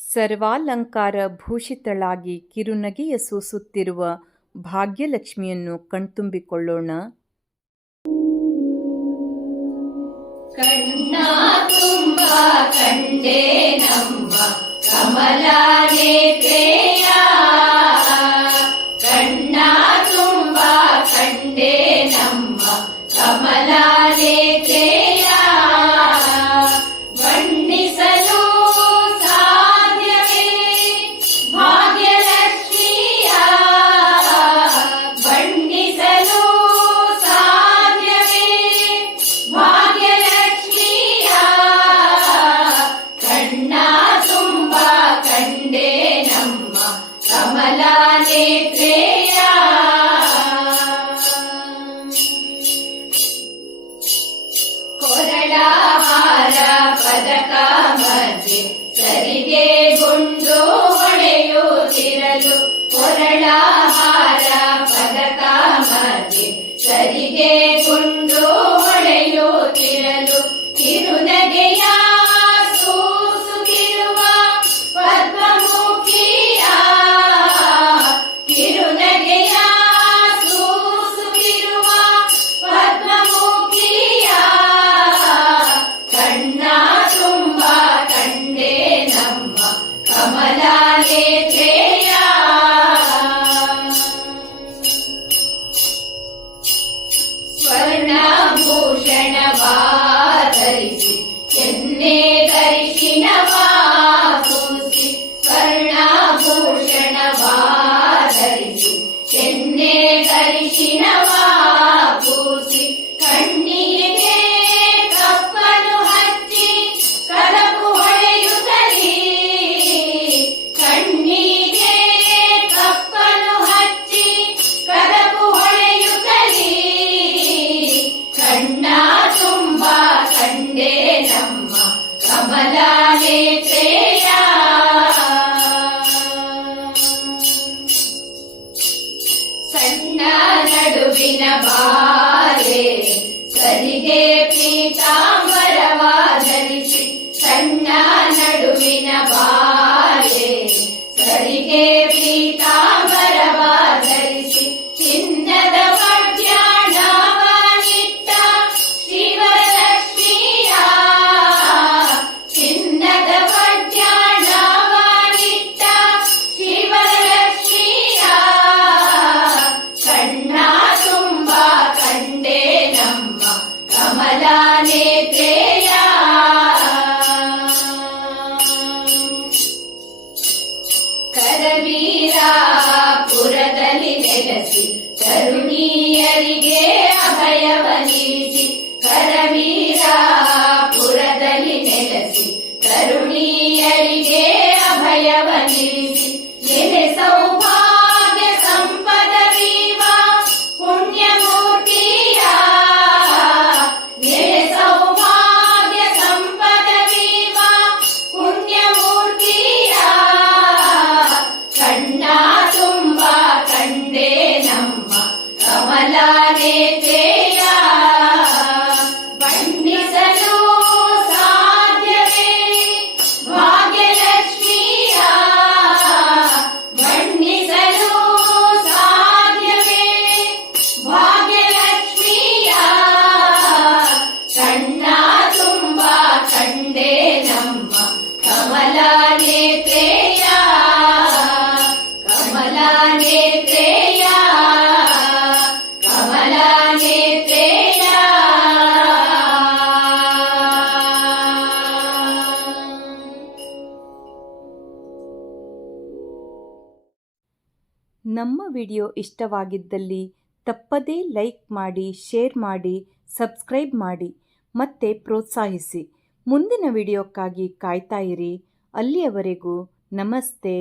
ಸರ್ವಾಲಂಕಾರ ಭೂಷಿತಳಾಗಿ ಕಿರುನಗೆಯ ಸೂಸುತ್ತಿರುವ ಭಾಗ್ಯಲಕ್ಷ್ಮಿಯನ್ನು ಕಣ್ತುಂಬಿಕೊಳ್ಳೋಣ. ಕಣ್ಣ ತುಂಬ ಕಂಡೆ ನಮ್ಮ ಕಮಲಾ ನೇತ್ರೆಯ, ಕಣ್ಣ ತುಂಬ ಕಂಡೆ ನಮ್ಮ ಕಮಲಾ ನೇತ್ರೆಯ, ಬಣ್ಣಿಸಲು ಸಾಧ್ಯವೇ ಭಾಗ್ಯಲಕ್ಷ್ಮಿಯ, ಬಣ್ಣಿಸಲು ಸಾಧ್ಯವೇ ಭಾಗ್ಯಲಕ್ಷ್ಮಿಯ, ಕಣ್ಣ ತುಂಬ ಕಂಡೆ ನಮ್ಮ ಕಮಲಾ ನೇತ್ರೆಯ. ಕೊರಳ ಹಾರ ಪದಕ ಮಧ್ಯೆ ಸರಿಗೆ ಗುಂಡು ಹೊಳೆಯುತ್ತಿರಲು, ಕೊರಳ ಹಾರ ಪದಕ ಮಧ್ಯೆ ಸರಿಗೆ ಗುಂಡು ಹೊಳೆಯುತ್ತಿರಲು, ಕಿರುನಗೆಯ ಸೂಸುತ್ತಿರುವ ಪದ್ಮಮುಖಿಯ, ಕಿರುನಗೆಯ ಸೂಸುತ್ತಿರುವ ಪದ್ಮಮುಖಿಯ, ಕಣ್ಣ ತುಂಬ ಕಂಡೆ ನಮ್ಮ ಕಮಲಾ ನೇತ್ರೆಯ. ಸ್ವರ್ಣಭೂಷಣವಾಧರಿಸಿ ಕೆನ್ನೆ ಗರಿಶಿನವಾ ಸೂಸಿ, ಸ್ವರ್ಣಭೂಷಣವಾಧರಿಸಿ ಕೆನ್ನೆ ಗರಿಶಿನವಾ ಪೂಸಿ, ಕಣ್ಣಿಗೆ ಕಪ್ಪನು ಹಚ್ಚಿ ಕಲಪು ಹೊಳೆಯುತ್ತಲೀ, ಕಣ್ಣಿಗೆ ಕಪ್ಪನು ಹಚ್ಚಿ ಕಲಪು ಹೊಳೆಯುತ್ತಲೀ, ಕಣ್ಣ ತುಂಬ ಕಂಡೆ ನಮ್ಮ ಕಮಲಾ ನೇತ್ರೆಯ. ಸಣ್ಣ ನಡುವಿನ ಬಾಲೆ ಸರಿಗೆ ಪೀತಾಂಬರವ ಧರಿಸಿ, ಸಣ್ಣ ನಡುವಿನ ಬಾಲೆ ಸರಿಗೆ ಪೀತಾಂಬರವ ಧರಿಸಿ, ಚಿನ್ನದ ಪಡ್ಯಾಣವನಿಟ್ಟ ಶಿವಲಕ್ಷ್ಮಿಯ, ಚಿನ್ನದ ಪಡ್ಯಾಣವನಿಟ್ಟ ಶಿವಲಕ್ಷ್ಮಿಯ, ಕಣ್ಣ ತುಂಬ ಕಂಡೆ ನಮ್ಮ ಕಮಲಾ ನೇತ್ರೆಯ. ಕರವೀರಾಪುರದಲ್ಲಿ ನೆಲೆಸಿ ತರುಣಿಯರಿಗೆ ಅಭಯವನೀಸಿ, ಕರವೀರಾಪುರದಲ್ಲಿ ನೆಲೆಸಿ ತರುಣಿಯರಿಗೆ ಅಭಯವನೀಸಿ, ನೆಲೆ ಸೌಭಾಗ್ಯ ಸಂಪದ ವೀವ ಪುಣ್ಯಮೂರ್ತಿಯ, ನೆಲೆ ಸೌಭಾಗ್ಯ ಸಂಪದ ವೀವ ಪುಣ್ಯಮೂರ್ತಿಯ, ಕಣ್ಣ ತುಂಬ ಕಂಡೆ ನಮ್ಮ ಕಮಲಾ ನೇತ್ರೆಯ, ಬಣ್ಣಿಸಲು ಸಾಧ್ಯವೇ ಭಾಗ್ಯಲಕ್ಷ್ಮಿಯ, ಬಣ್ಣಿಸಲು ಸಾಧ್ಯವೇ ಭಾಗ್ಯಲಕ್ಷ್ಮಿಯ, ಕಣ್ಣ ತುಂಬ ಕಂಡೆ ನಮ್ಮ ಕಮಲಾ ನೇತ್ರೆಯ, ಕಮಲಾ ನೇತ್ರೆಯ, ಕಮಲಾ ನೇತ್ರೆಯ. ನಮ್ಮ ವಿಡಿಯೋ ಇಷ್ಟವಾಗಿದ್ದಲ್ಲಿ ತಪ್ಪದೇ ಲೈಕ್ ಮಾಡಿ, ಶೇರ್ ಮಾಡಿ, ಸಬ್ಸ್ಕ್ರೈಬ್ ಮಾಡಿ ಮತ್ತೆ ಪ್ರೋತ್ಸಾಹಿಸಿ. ಮುಂದಿನ ವಿಡಿಯೋಕ್ಕಾಗಿ ಕಾಯ್ತಾ ಇರಿ. ಅಲ್ಲಿಯವರೆಗೂ ನಮಸ್ತೆ.